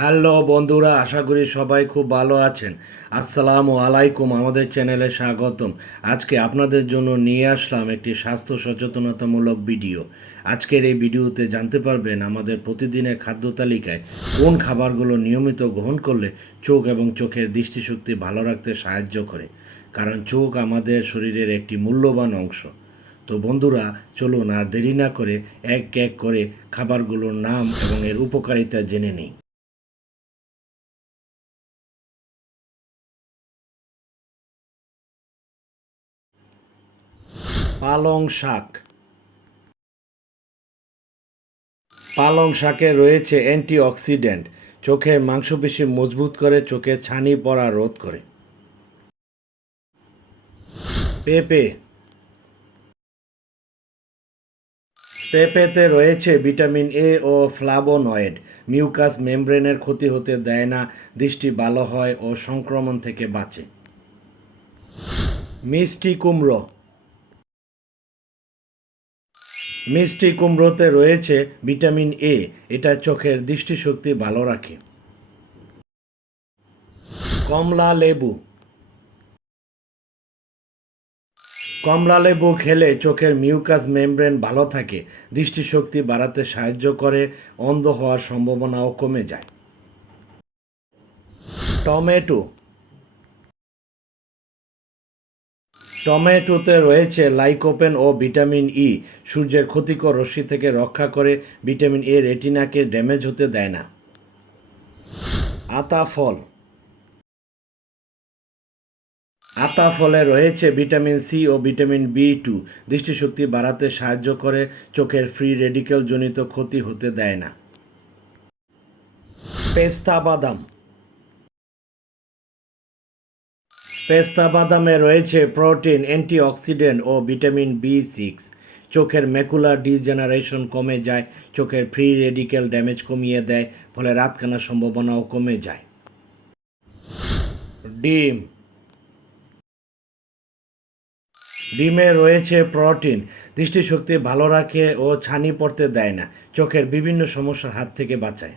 Hello বন্ধুরা, আশা করি সবাই খুব ভালো আছেন। আসসালামু আলাইকুম, আমাদের চ্যানেলে স্বাগতম। আজকে আপনাদের জন্য নিয়ে আসলাম একটি স্বাস্থ্য সচেতনতামূলক ভিডিও। আজকের এই ভিডিওতে জানতে পারবেন আমাদের প্রতিদিনের খাদ্য তালিকায় কোন খাবারগুলো নিয়মিত গ্রহণ করলে চোখ এবং চোখের দৃষ্টিশক্তি ভালো রাখতে সাহায্য করে। কারণ চোখ আমাদের শরীরের একটি মূল্যবান অংশ। তো বন্ধুরা, চলুন আর দেরি না করে এক এক করে খাবারগুলোর নাম এবং এর উপকারিতা জেনে নিই। পালং শাক। পালং শাকে রয়েছে অ্যান্টিঅক্সিডেন্ট। চোখের মাংসপেশি মজবুত করে, চোখে ছানি পড়া রোধ করে। পেঁপে। পেঁপেতে রয়েছে ভিটামিন এ ও ফ্লাভোনয়েড। মিউকাস মেমব্রেনের ক্ষতি হতে দেয় না, দৃষ্টি ভালো হয় ও সংক্রমণ থেকে বাঁচে। মিষ্টি কুমড়ো। মিষ্টি কুমড়োতে রয়েছে ভিটামিন এ এটা চোখের দৃষ্টিশক্তি ভালো রাখে। কমলা লেবু। কমলা লেবু খেলে চোখের মিউকাস মেমব্রেন ভালো থাকে, দৃষ্টিশক্তি বাড়াতে সাহায্য করে, অন্ধ হওয়ার সম্ভাবনাও কমে যায়। টমেটো। টমেটোতে রয়েছে লাইকোপেন ও ভিটামিন ই। সূর্যের ক্ষতিকর রশ্মি থেকে রক্ষা করে ভিটামিন এ রেটিনাকে ড্যামেজ হতে দেয় না। আতা ফল। আতা ফলে রয়েছে ভিটামিন সি ও ভিটামিন বি টু। দৃষ্টিশক্তি বাড়াতে সাহায্য করে, চোখের ফ্রি রেডিক্যাল জনিত ক্ষতি হতে দেয় না। পেস্তা বাদাম। পেস্তা বাদামে রয়েছে প্রোটিন, অ্যান্টিঅক্সিডেন্ট ও ভিটামিন বি সিক্স। চোখের ম্যাকুলার ডিজেনারেশন কমে যায়, চোখের ফ্রি রেডিক্যাল ড্যামেজ কমিয়ে দেয়, ফলে রাতকানার সম্ভাবনাও কমে যায়। ডিম। ডিমে রয়েছে প্রোটিন, দৃষ্টিশক্তি ভালো রাখে ও ছানি পড়তে দেয় না, চোখের বিভিন্ন সমস্যার হাত থেকে বাঁচায়।